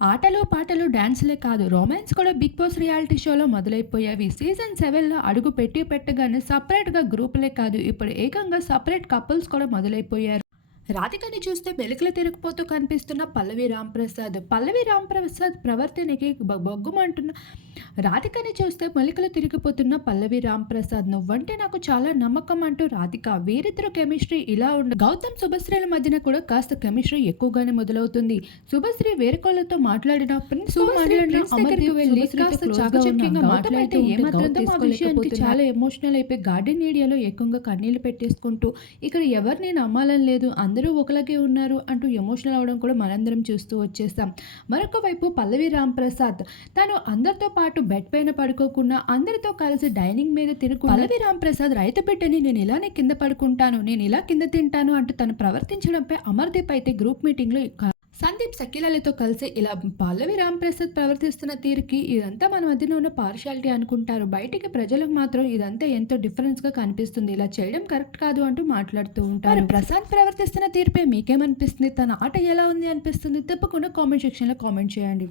ఆటలు, పాటలు, డాన్సులే కాదు రొమాన్స్ కూడా 'బిగ్ బాస్' రియాలిటీ షోలో మొదలైపోయేవి. సీజన్ 7లో అడుగు పెట్టగానే సెపరేట్‌గా గ్రూపులే కాదు ఇప్పుడు ఏకంగా సెపరేట్ కపుల్స్ కూడా మొదలైపోయారు. రాధికని చూస్తే మెలికలు తిరిగిపోతూ కనిపిస్తున్న పల్లవి రాంప్రసాద్. పల్లవి రాంప్రసాద్ ప్రవర్తనకి బొగ్గుమంటున్న రాధికని చూస్తే మెలికలు తిరిగిపోతున్న పల్లవి రాంప్రసాద్. నువ్వంటే నాకు చాలా నమ్మకం అంటూ రాధిక. వీరిద్దరు కెమిస్ట్రీ ఇలా గౌతమ్ శుభశ్రీల మధ్యన కూడా కాస్త కెమిస్ట్రీ ఎక్కువగానే మొదలవుతుంది. శుభశ్రీ వేరేకోళ్ళతో మాట్లాడినప్పుడు అమర్దీప్ వెళ్ళి కాస్త చాకచక్యంగా మాట్లాడితే ఏమాత్రం ఆ విషయానికి చాలా ఎమోషనల్ అయిపోయి గార్డెన్ ఏరియాలో ఏకంగా కన్నీళ్లు పెట్టేసుకుంటూ ఇక్కడ ఎవరిని నమ్మాలని లేదు అందరూ ఒకలాగే ఉన్నారు అంటూ ఎమోషనల్ అవడం కూడా మనందరం చూస్తూ వచ్చేసాం. మరొక వైపు పల్లవి రాంప్రసాద్ తను అందరితో పాటు బెడ్ పైన పడుకోకుండా అందరితో కలిసి డైనింగ్ మీద పల్లవి రాంప్రసాద్ రైతు బిడ్డని నేను ఇలానే కింద పడుకుంటాను నేను ఇలా కింద తింటాను అంటూ తను ప్రవర్తించడంపై అమర్దీప్ అయితే గ్రూప్ మీటింగ్లో సందీప్ సఖీలతో కలిసి ఇలా పల్లవి రాంప్రసాద్ ప్రవర్తిస్తున్న తీరుకి ఇదంతా మన మధ్యన ఉన్న పార్షియాలిటీ అనుకుంటారు. బయటికి ప్రజలకు మాత్రం ఇదంతా ఎంతో డిఫరెన్స్గా కనిపిస్తుంది. ఇలా చేయడం కరెక్ట్ కాదు అంటూ మాట్లాడుతూ ఉంటారు. ప్రసాద్ ప్రవర్తిస్తున్న తీరుపై మీకేమనిపిస్తుంది? తన ఆట ఎలా ఉంది అనిపిస్తుంది? తప్పకుండా కామెంట్ సెక్షన్లో కామెంట్ చేయండి.